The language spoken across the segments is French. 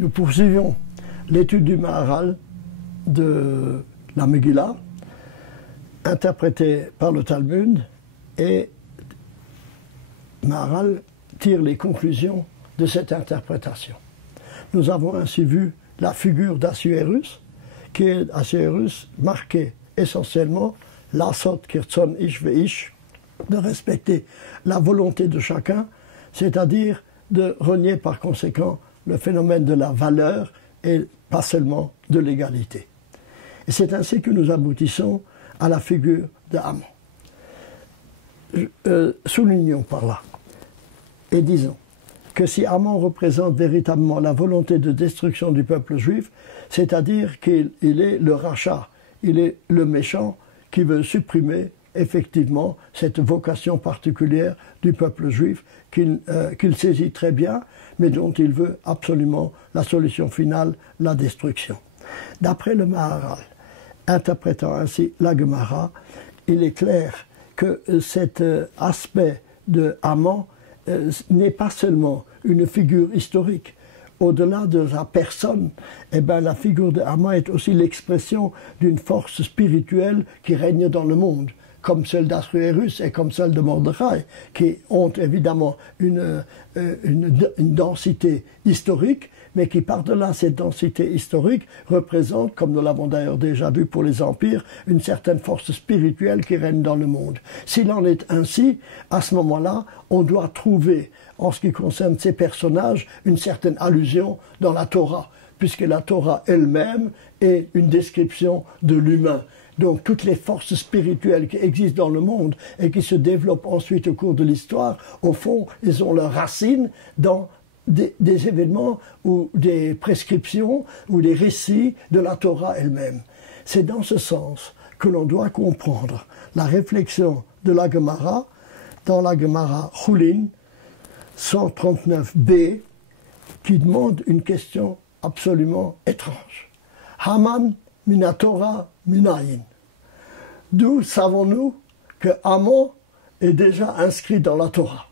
Nous poursuivons l'étude du Maharal de la Megillah, interprétée par le Talmud, et Maharal tire les conclusions de cette interprétation. Nous avons ainsi vu la figure d'Assuérus, qui est Assuérus marqué essentiellement l'asot kirtzon ish veish, de respecter la volonté de chacun, c'est-à-dire de renier par conséquent le phénomène de la valeur et pas seulement de l'égalité. Et c'est ainsi que nous aboutissons à la figure de Haman. Soulignons par là et disons que si Haman représente véritablement la volonté de destruction du peuple juif, c'est-à-dire qu'il est le rachat, il est le méchant qui veut supprimer effectivement cette vocation particulière du peuple juif qu'il saisit très bien, mais dont il veut absolument la solution finale, la destruction. D'après le Maharal, interprétant ainsi la Gemara, il est clair que cet aspect de Haman n'est pas seulement une figure historique. Au-delà de sa personne, eh bien, la figure de Haman est aussi l'expression d'une force spirituelle qui règne dans le monde, comme celle d'Assuérus et comme celle de Mordechai, qui ont évidemment une densité historique, mais qui par-delà cette densité historique représente, comme nous l'avons d'ailleurs déjà vu pour les empires, une certaine force spirituelle qui règne dans le monde. S'il en est ainsi, à ce moment-là, on doit trouver, en ce qui concerne ces personnages, une certaine allusion dans la Torah, puisque la Torah elle-même est une description de l'humain. Donc toutes les forces spirituelles qui existent dans le monde et qui se développent ensuite au cours de l'histoire, au fond, elles ont leurs racines dans des événements ou des prescriptions ou des récits de la Torah elle-même. C'est dans ce sens que l'on doit comprendre la réflexion de la Gemara dans la Gemara Chulin 139b qui demande une question absolument étrange. Haman minatora minayin. D'où savons-nous que Haman est déjà inscrit dans la Torah?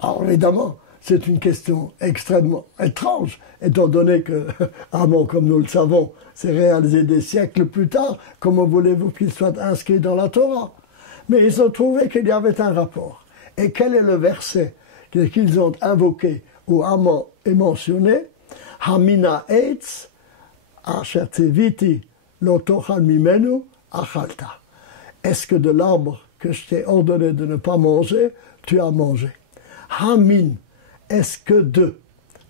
Alors évidemment, c'est une question extrêmement étrange, étant donné que Haman, comme nous le savons, s'est réalisé des siècles plus tard. Comment voulez-vous qu'il soit inscrit dans la Torah? Mais ils ont trouvé qu'il y avait un rapport. Et quel est le verset qu'ils ont invoqué où Haman est mentionné? Hamina eitz asher tziviti lo tochal mimenu achalta. Est-ce que de l'arbre que je t'ai ordonné de ne pas manger, tu as mangé? Hamin, est-ce que de,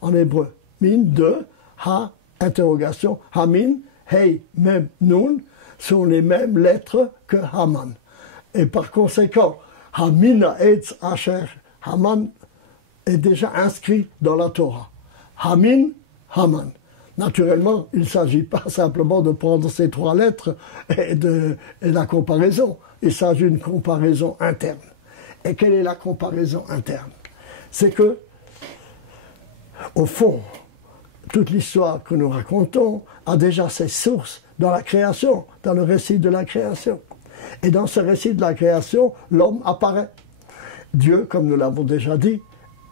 en hébreu, min, de, ha, interrogation, hamin, hei, mem, nun, sont les mêmes lettres que Haman. Et par conséquent, hamina eitz asher, Haman est déjà inscrit dans la Torah. Hamin, Haman. Naturellement, il ne s'agit pas simplement de prendre ces trois lettres et la comparaison. Il s'agit d'une comparaison interne. Et quelle est la comparaison interne? C'est que, au fond, toute l'histoire que nous racontons a déjà ses sources dans la création, dans le récit de la création. Et dans ce récit de la création, l'homme apparaît. Dieu, comme nous l'avons déjà dit,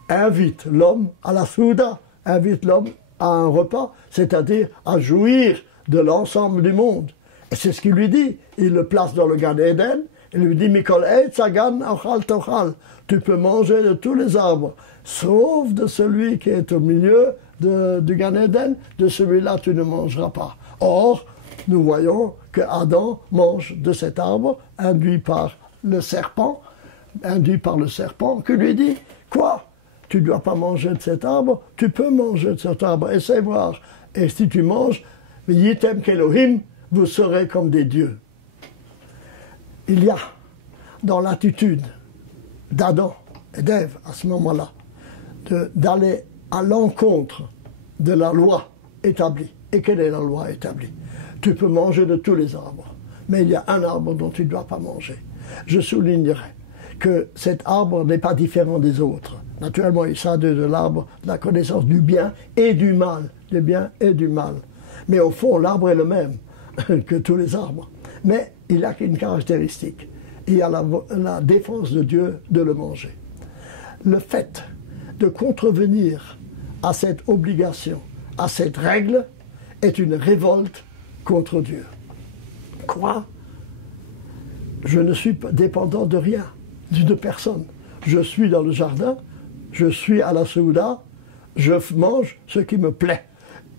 invite l'homme à la souda, invite l'homme à un repas, c'est-à-dire à jouir de l'ensemble du monde. Et c'est ce qu'il lui dit. Il le place dans le Gan Eden, il lui dit « Mikol eitz hagan ochal tochal » tu peux manger de tous les arbres, sauf de celui qui est au milieu du Gan Eden, de celui-là tu ne mangeras pas. Or, nous voyons que Adam mange de cet arbre, induit par le serpent, que lui dit « Quoi ? Tu ne dois pas manger de cet arbre, tu peux manger de cet arbre, essaie voir. Et si tu manges, yitem kelohim, vous serez comme des dieux. » Il y a dans l'attitude d'Adam et d'Ève à ce moment-là d'aller à l'encontre de la loi établie. Et quelle est la loi établie? Tu peux manger de tous les arbres, mais il y a un arbre dont tu ne dois pas manger. Je soulignerai que cet arbre n'est pas différent des autres. Naturellement, il s'agit de l'arbre de la connaissance du bien et du mal, du bien et du mal. Mais au fond, l'arbre est le même que tous les arbres. Mais il a une caractéristique. Il y a la défense de Dieu de le manger. Le fait de contrevenir à cette obligation à cette règle est une révolte contre Dieu. Quoi? Je ne suis pas dépendant de rien, de personne. Je suis dans le jardin, je suis à la Souda, je mange ce qui me plaît.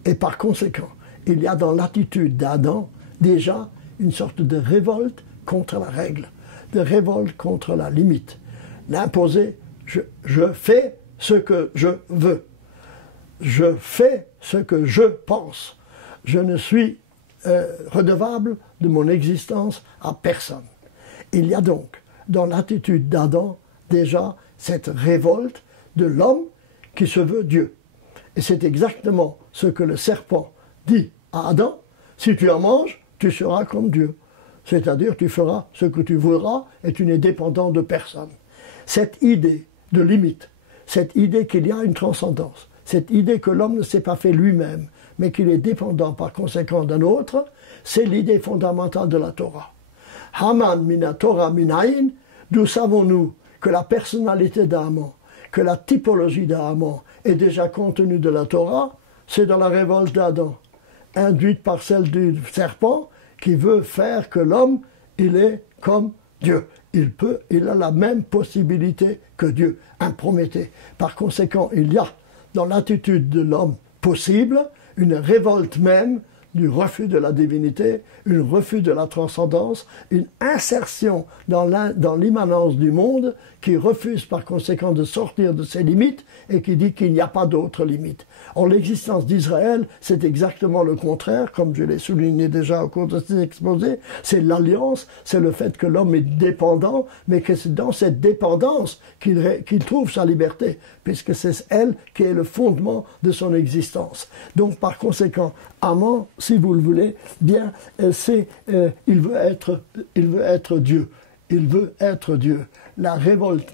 Et par conséquent, il y a dans l'attitude d'Adam déjà une sorte de révolte contre la règle, de révolte contre la limite. L'imposer, je fais ce que je veux. Je fais ce que je pense. Je ne suis redevable de mon existence à personne. Il y a donc dans l'attitude d'Adam déjà cette révolte de l'homme qui se veut Dieu. Et c'est exactement ce que le serpent dit à Adam: si tu en manges, tu seras comme Dieu. C'est-à-dire tu feras ce que tu voudras et tu n'es dépendant de personne. Cette idée de limite, cette idée qu'il y a une transcendance, cette idée que l'homme ne s'est pas fait lui-même, mais qu'il est dépendant par conséquent d'un autre, c'est l'idée fondamentale de la Torah. Haman mina Torah minayin, d'où savons-nous que la personnalité d'Haman, que la typologie d'Haman est déjà contenue de la Torah? C'est dans la révolte d'Adam, induite par celle du serpent qui veut faire que l'homme, il est comme Dieu. Il a la même possibilité que Dieu, un Prométhée. Par conséquent, il y a dans l'attitude de l'homme possible une révolte même du refus de la divinité, un refus de la transcendance, une insertion dans l'immanence du monde qui refuse par conséquent de sortir de ses limites et qui dit qu'il n'y a pas d'autres limites. Or, l'existence d'Israël, c'est exactement le contraire, comme je l'ai souligné déjà au cours de ces exposés, c'est l'alliance, c'est le fait que l'homme est dépendant, mais que c'est dans cette dépendance qu'il trouve sa liberté, puisque c'est elle qui est le fondement de son existence. Donc, par conséquent, Haman, si vous le voulez, bien, il veut être Dieu. Il veut être Dieu. La révolte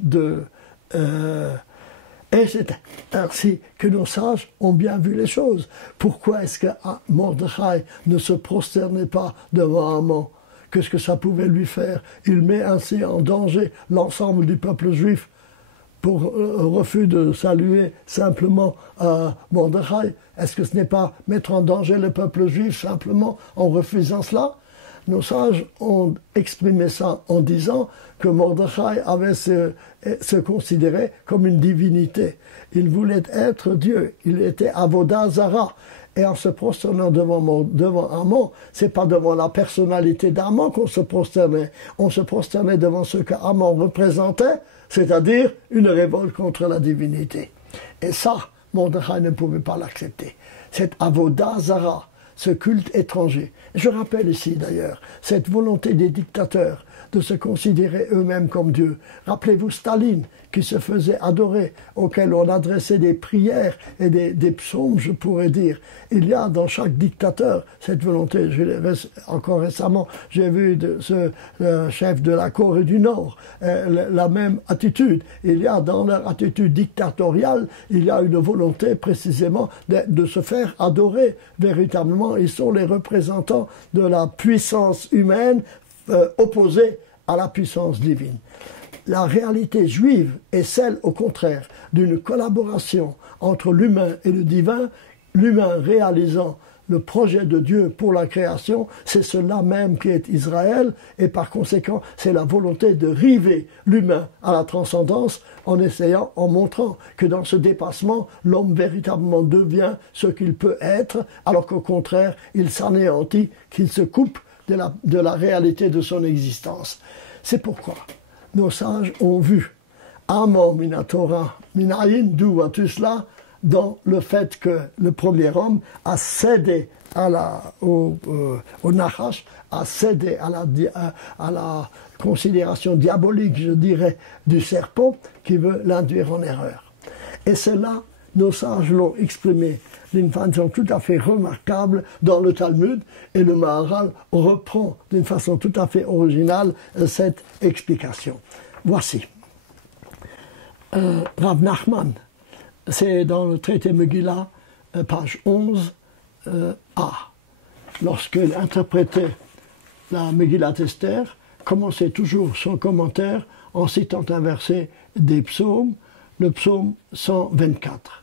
et c'est ainsi que nos sages ont bien vu les choses. Pourquoi est-ce que Mordechai ne se prosternait pas devant Haman? Qu'est-ce que ça pouvait lui faire? Il met ainsi en danger l'ensemble du peuple juif pour refus de saluer simplement Mordechai. Est-ce que ce n'est pas mettre en danger le peuple juif simplement en refusant cela? Nos sages ont exprimé ça en disant que Mordechai avait se considérait comme une divinité. Il voulait être Dieu. Il était Avodah Zara. Et en se prosternant devant Haman, c'est pas devant la personnalité d'Haman qu'on se prosternait. On se prosternait devant ce que Haman représentait, c'est-à-dire une révolte contre la divinité. Et ça, Mordechai ne pouvait pas l'accepter. Cette Avodah Zara, ce culte étranger. Je rappelle ici d'ailleurs cette volonté des dictateurs de se considérer eux-mêmes comme Dieu. Rappelez-vous Staline qui se faisait adorer, auquel on adressait des prières et des psaumes, je pourrais dire. Il y a dans chaque dictateur cette volonté. Encore récemment, j'ai vu ce chef de la Corée du Nord la même attitude. Il y a dans leur attitude dictatoriale, il y a une volonté précisément de se faire adorer. Véritablement, ils sont les représentants de la puissance humaine opposée à la puissance divine. La réalité juive est celle, au contraire, d'une collaboration entre l'humain et le divin, l'humain réalisant le projet de Dieu pour la création, c'est cela même qui est Israël, et par conséquent, c'est la volonté de river l'humain à la transcendance en essayant, en montrant que dans ce dépassement, l'homme véritablement devient ce qu'il peut être, alors qu'au contraire, il s'anéantit, qu'il se coupe de la réalité de son existence. C'est pourquoi nos sages ont vu Haman mina Torah minayin, d'où va tout cela, dans le fait que le premier homme a cédé au Nachash, a cédé à la considération diabolique, je dirais, du serpent qui veut l'induire en erreur. Et cela, nos sages l'ont exprimé d'une façon tout à fait remarquable dans le Talmud, et le Maharal reprend d'une façon tout à fait originale cette explication. Voici. Rav Nachman, c'est dans le traité Megillah, page 11a. Lorsqu'il interprétait la Megillat Esther, commençait toujours son commentaire en citant un verset des psaumes, le psaume 124.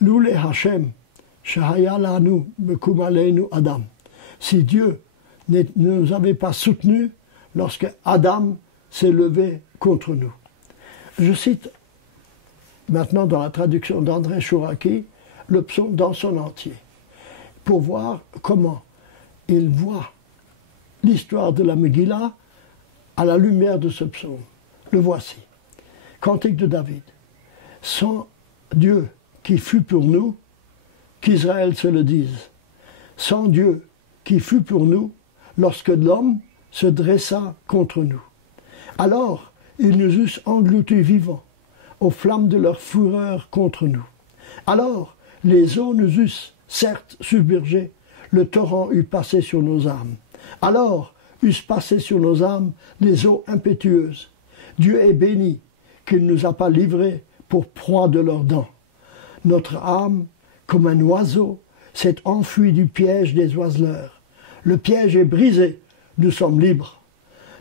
Loulé Hachem, Shahaya lanu bekum aleinu Adam. Si Dieu ne nous avait pas soutenus lorsque Adam s'est levé contre nous. Je cite maintenant dans la traduction d'André Chouraki le psaume dans son entier, pour voir comment il voit l'histoire de la Megillah à la lumière de ce psaume. Le voici. Cantique de David. Sans Dieu qui fut pour nous, qu'Israël se le dise. Sans Dieu qui fut pour nous, lorsque l'homme se dressa contre nous. Alors ils nous eussent engloutis vivants, aux flammes de leur fureur contre nous. Alors les eaux nous eussent certes submergés, le torrent eût passé sur nos âmes. Alors eussent passé sur nos âmes les eaux impétueuses. Dieu est béni, qu'il ne nous a pas livrés pour proie de leurs dents. Notre âme, comme un oiseau, s'est enfuie du piège des oiseleurs. Le piège est brisé, nous sommes libres.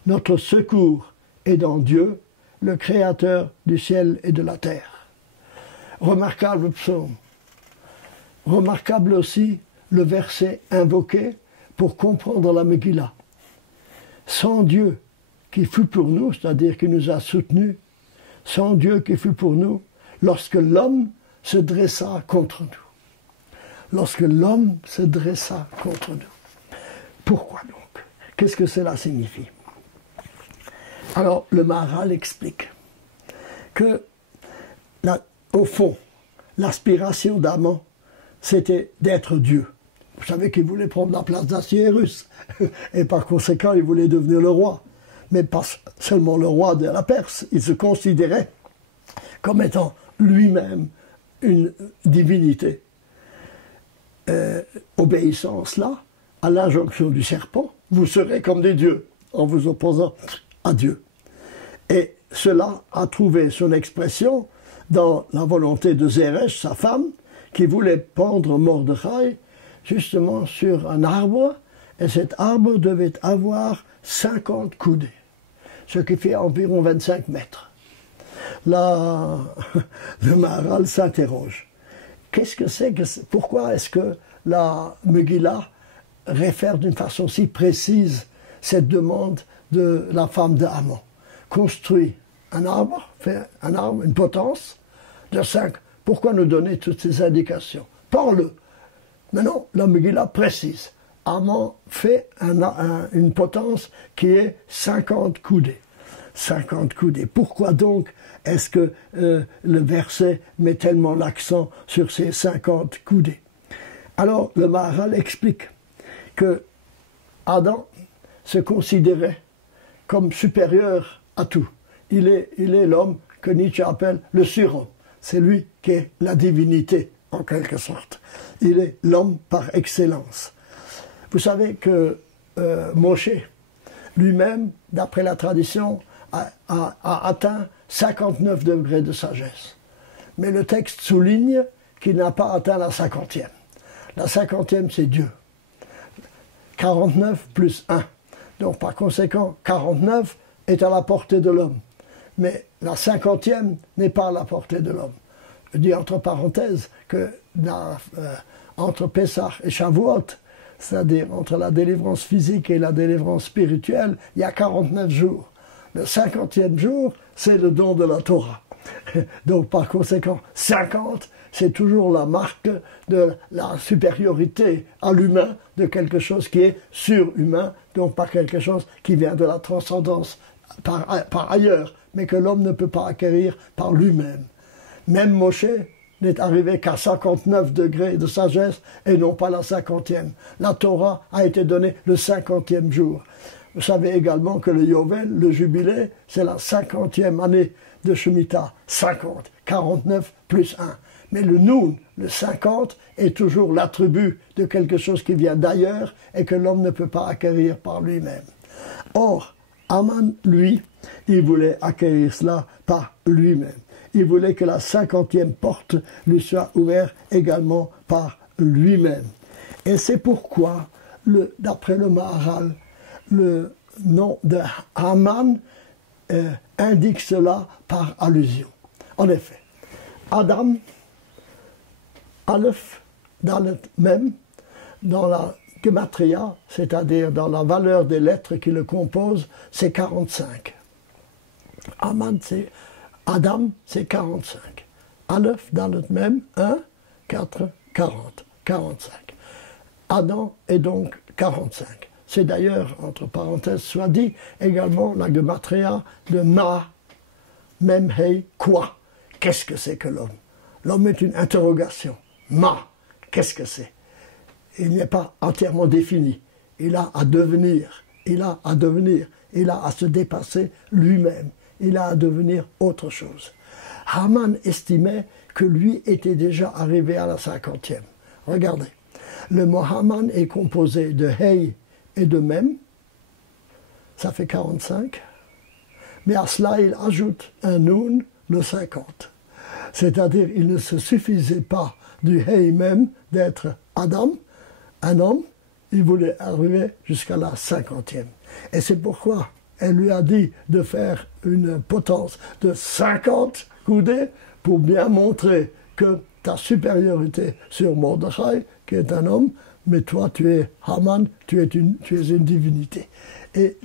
Notre secours est dans Dieu, le Créateur du ciel et de la terre. Remarquable psaume. Remarquable aussi le verset invoqué pour comprendre la Megillah. Sans Dieu qui fut pour nous, c'est-à-dire qui nous a soutenus, sans Dieu qui fut pour nous, lorsque l'homme se dressa contre nous. Lorsque l'homme se dressa contre nous. Pourquoi donc? Qu'est-ce que cela signifie? Alors, le Maharal explique que, au fond, l'aspiration d'Aman, c'était d'être Dieu. Vous savez qu'il voulait prendre la place d'Assiérus, et par conséquent, il voulait devenir le roi. Mais pas seulement le roi de la Perse, il se considérait comme étant lui-même une divinité. Obéissant cela à l'injonction du serpent, vous serez comme des dieux, en vous opposant à Dieu. Et cela a trouvé son expression dans la volonté de Zeresh, sa femme, qui voulait pendre Mordechai justement sur un arbre, et cet arbre devait avoir 50 coudées, ce qui fait environ 25 mètres. Là, le Maharal s'interroge. Qu'est-ce que c'est que pourquoi est-ce que la Megillah réfère d'une façon si précise cette demande de la femme de Haman? Construit un arbre, fait un arbre, une potence de 5. Pourquoi nous donner toutes ces indications? Parle. Mais non, la Megillah précise. Haman fait une potence qui est 50 coudées. 50 coudées. Pourquoi donc est-ce que le verset met tellement l'accent sur ces 50 coudées? Alors, le Maharal explique que Adam se considérait comme supérieur à tout. Il est l'homme que Nietzsche appelle le surhomme. C'est lui qui est la divinité, en quelque sorte. Il est l'homme par excellence. Vous savez que Moshe, lui-même, d'après la tradition, a atteint 59 degrés de sagesse. Mais le texte souligne qu'il n'a pas atteint la 50e. La 50e, c'est Dieu. 49 plus 1. Donc, par conséquent, 49 est à la portée de l'homme. Mais la 50e n'est pas à la portée de l'homme. Je dis entre parenthèses que entre Pessah et Shavuot, c'est-à-dire entre la délivrance physique et la délivrance spirituelle, il y a 49 jours. Le 50e jour, c'est le don de la Torah. Donc par conséquent, 50, c'est toujours la marque de la supériorité à l'humain, de quelque chose qui est surhumain, donc pas quelque chose qui vient de la transcendance par ailleurs, mais que l'homme ne peut pas acquérir par lui-même. Même Moshe n'est arrivé qu'à 59 degrés de sagesse et non pas la 50e. La Torah a été donnée le 50e jour. Vous savez également que le Yovel, le jubilé, c'est la 50e année de Shemitah. 50, 49 plus 1. Mais le Noun, le 50, est toujours l'attribut de quelque chose qui vient d'ailleurs et que l'homme ne peut pas acquérir par lui-même. Or, Haman, lui, il voulait acquérir cela par lui-même. Il voulait que la 50e porte lui soit ouverte également par lui-même. Et c'est pourquoi, d'après le Maharal, le nom de Haman indique cela par allusion. En effet, Adam, Aleph, Dalet Mem, dans la Gematria, c'est-à-dire dans la valeur des lettres qui le composent, c'est 45. Adam, c'est 45. Aleph, Dalet Mem, 1, 4, 40, 45. Adam est donc 45. C'est d'ailleurs, entre parenthèses, soit dit, également la Gematria de Ma, Mem, Hei, quoi? Qu'est-ce que c'est que l'homme? L'homme est une interrogation. Ma, qu'est-ce que c'est? Il n'est pas entièrement défini. Il a à devenir, il a à devenir, il a à se dépasser lui-même, il a à devenir autre chose. Haman estimait que lui était déjà arrivé à la 50e. Regardez, le mot Haman est composé de Hei et de Mem, ça fait 45, mais à cela il ajoute un Nun, le 50. C'est-à-dire il ne se suffisait pas du Hei Mem d'être Adam, un homme, il voulait arriver jusqu'à la 50e. Et c'est pourquoi elle lui a dit de faire une potence de 50 coudées pour bien montrer que ta supériorité sur Mordechai, qui est un homme, mais toi tu es Haman, tu es une divinité. Et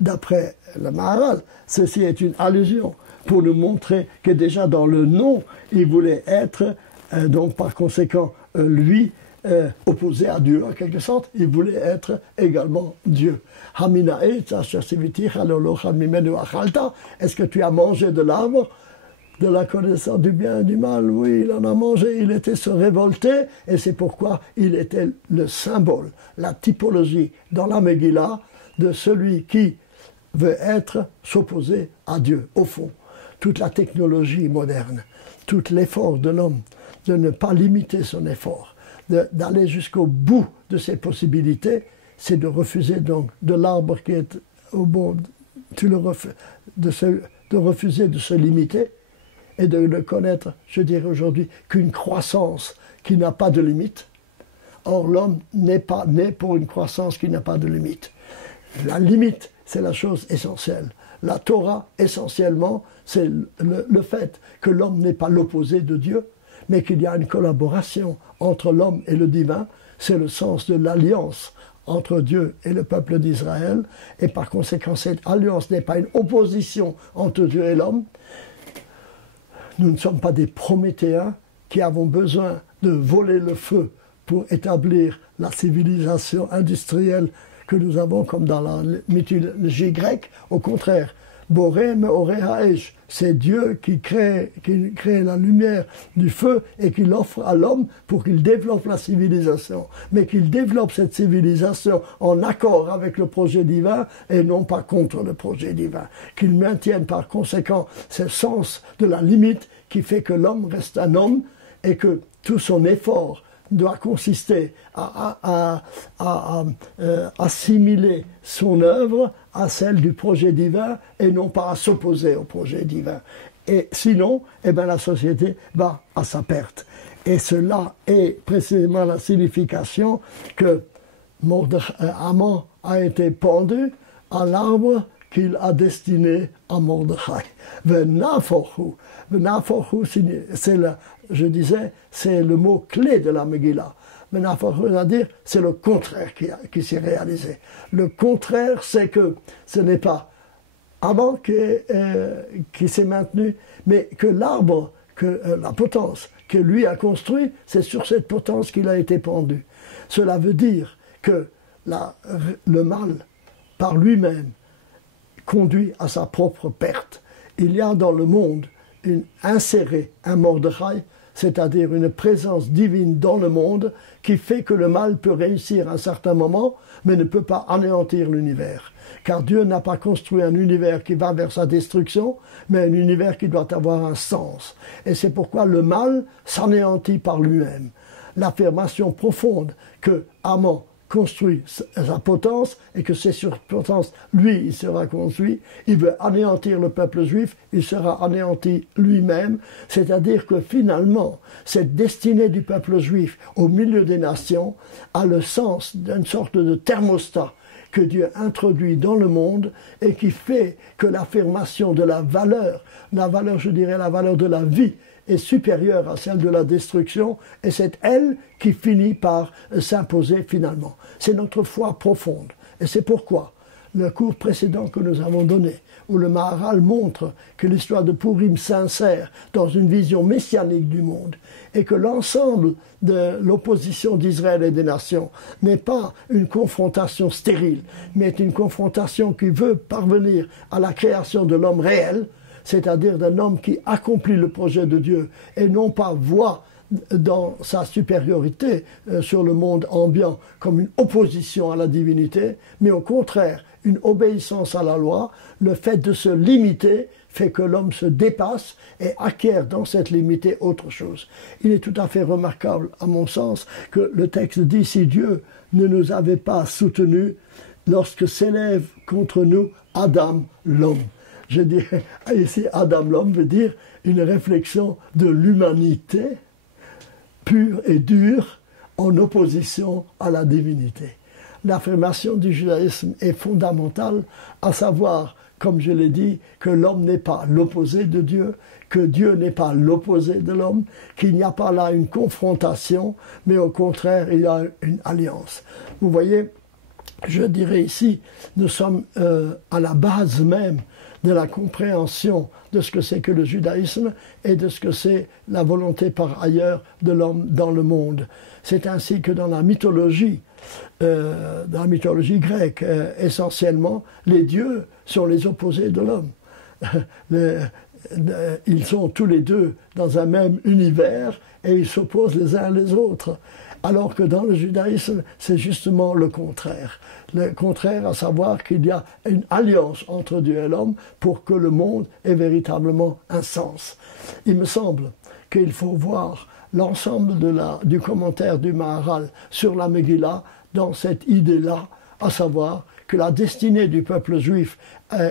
d'après le Maharal, ceci est une allusion pour nous montrer que déjà dans le nom, il voulait être, donc par conséquent, lui, opposé à Dieu en quelque sorte, il voulait être également Dieu. Est-ce que tu as mangé de l'arbre de la connaissance du bien et du mal? Oui, il en a mangé, il était se révolter, et c'est pourquoi il était le symbole, la typologie dans la Megillah de celui qui veut être s'opposer à Dieu. Au fond, toute la technologie moderne, tout l'effort de l'homme de ne pas limiter son effort, d'aller jusqu'au bout de ses possibilités, c'est de refuser donc de l'arbre qui est au bout, de refuser de se limiter et de ne connaître, je dirais aujourd'hui, qu'une croissance qui n'a pas de limite. Or, l'homme n'est pas né pour une croissance qui n'a pas de limite. La limite, c'est la chose essentielle. La Torah, essentiellement, c'est le fait que l'homme n'est pas l'opposé de Dieu, mais qu'il y a une collaboration entre l'homme et le divin. C'est le sens de l'alliance entre Dieu et le peuple d'Israël, et par conséquent, cette alliance n'est pas une opposition entre Dieu et l'homme. Nous ne sommes pas des Prométhéens qui avons besoin de voler le feu pour établir la civilisation industrielle que nous avons comme dans la mythologie grecque. Au contraire, Boré Meoré Haesh, c'est Dieu qui crée la lumière du feu et qui l'offre à l'homme pour qu'il développe la civilisation. Mais qu'il développe cette civilisation en accord avec le projet divin et non pas contre le projet divin. Qu'il maintienne par conséquent ce sens de la limite qui fait que l'homme reste un homme et que tout son effort doit consister à assimiler son œuvre à celle du projet divin et non pas à s'opposer au projet divin. Et sinon, eh bien, la société va à sa perte. Et cela est précisément la signification que Haman a été pendu à l'arbre qu'il a destiné à Mordechai. Venaforhu, c'est je disais, c'est le mot clé de la Megillah. Venaforhu, c'est-à-dire, c'est le contraire qui s'est réalisé. Le contraire, c'est que ce n'est pas Haman qui s'est maintenu, mais que l'arbre, la potence que lui a construit, c'est sur cette potence qu'il a été pendu. Cela veut dire que le mal, par lui-même, conduit à sa propre perte. Il y a dans le monde inséré un Mordechai, c'est-à-dire une présence divine dans le monde qui fait que le mal peut réussir à un certain moment, mais ne peut pas anéantir l'univers. Car Dieu n'a pas construit un univers qui va vers sa destruction, mais un univers qui doit avoir un sens. Et c'est pourquoi le mal s'anéantit par lui-même. L'affirmation profonde que Haman construit sa potence et que c'est sur potence, lui, il sera construit. Il veut anéantir le peuple juif, il sera anéanti lui-même. C'est-à-dire que finalement, cette destinée du peuple juif au milieu des nations a le sens d'une sorte de thermostat que Dieu introduit dans le monde et qui fait que l'affirmation de la valeur, je dirais la valeur de la vie est supérieure à celle de la destruction, et c'est elle qui finit par s'imposer finalement. C'est notre foi profonde. Et c'est pourquoi le cours précédent que nous avons donné, où le Maharal montre que l'histoire de Purim s'insère dans une vision messianique du monde et que l'ensemble de l'opposition d'Israël et des nations n'est pas une confrontation stérile, mais est une confrontation qui veut parvenir à la création de l'homme réel, c'est-à-dire d'un homme qui accomplit le projet de Dieu et non pas voit dans sa supériorité sur le monde ambiant comme une opposition à la divinité, mais au contraire une obéissance à la loi. Le fait de se limiter fait que l'homme se dépasse et acquiert dans cette limité autre chose. Il est tout à fait remarquable, à mon sens, que le texte dit « Si Dieu ne nous avait pas soutenus lorsque s'élève contre nous Adam, l'homme ». Je dirais ici, Adam, l'homme, veut dire une réflexion de l'humanité pure et dure en opposition à la divinité. L'affirmation du judaïsme est fondamentale, à savoir, comme je l'ai dit, que l'homme n'est pas l'opposé de Dieu, que Dieu n'est pas l'opposé de l'homme, qu'il n'y a pas là une confrontation, mais au contraire, il y a une alliance. Vous voyez, je dirais ici, nous sommes à la base même de la compréhension de ce que c'est que le judaïsme et de ce que c'est la volonté par ailleurs de l'homme dans le monde. C'est ainsi que dans la mythologie grecque, essentiellement, les dieux sont les opposés de l'homme. Ils sont tous les deux dans un même univers et ils s'opposent les uns les autres. Alors que dans le judaïsme, c'est justement le contraire. Le contraire, à savoir qu'il y a une alliance entre Dieu et l'homme pour que le monde ait véritablement un sens. Il me semble qu'il faut voir l'ensemble du commentaire du Maharal sur la Megillah dans cette idée-là, à savoir que la destinée du peuple juif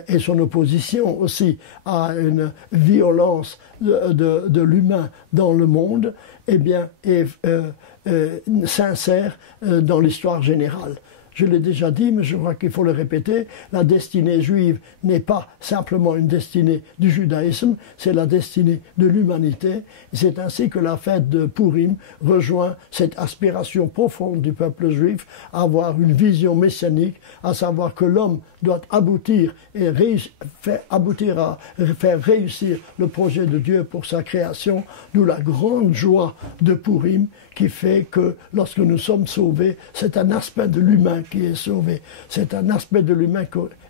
et son opposition aussi à une violence de l'humain dans le monde, eh bien, s'insère dans l'histoire générale. Je l'ai déjà dit, mais je crois qu'il faut le répéter, la destinée juive n'est pas simplement une destinée du judaïsme, c'est la destinée de l'humanité. C'est ainsi que la fête de Purim rejoint cette aspiration profonde du peuple juif à avoir une vision messianique, à savoir que l'homme doit aboutir et faire réussir le projet de Dieu pour sa création, d'où la grande joie de Purim qui fait que lorsque nous sommes sauvés, c'est un aspect de l'humain qui est sauvé. C'est un aspect de l'humain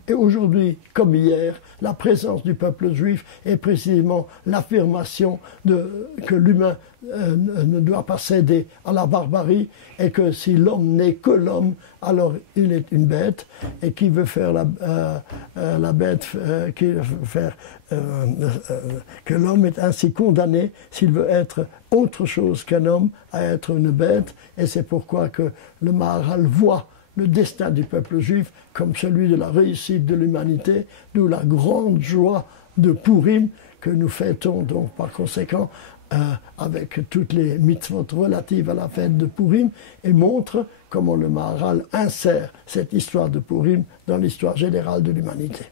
et aujourd'hui, comme hier, la présence du peuple juif est précisément l'affirmation que l'humain ne doit pas céder à la barbarie et que si l'homme n'est que l'homme, alors il est une bête et qui veut faire la bête, que l'homme est ainsi condamné s'il veut être autre chose qu'un homme à être une bête. Et c'est pourquoi que le Maharal voit le destin du peuple juif comme celui de la réussite de l'humanité, d'où la grande joie de Purim que nous fêtons donc par conséquent avec toutes les mitzvot relatives à la fête de Purim et montre comment le Maharal insère cette histoire de Purim dans l'histoire générale de l'humanité.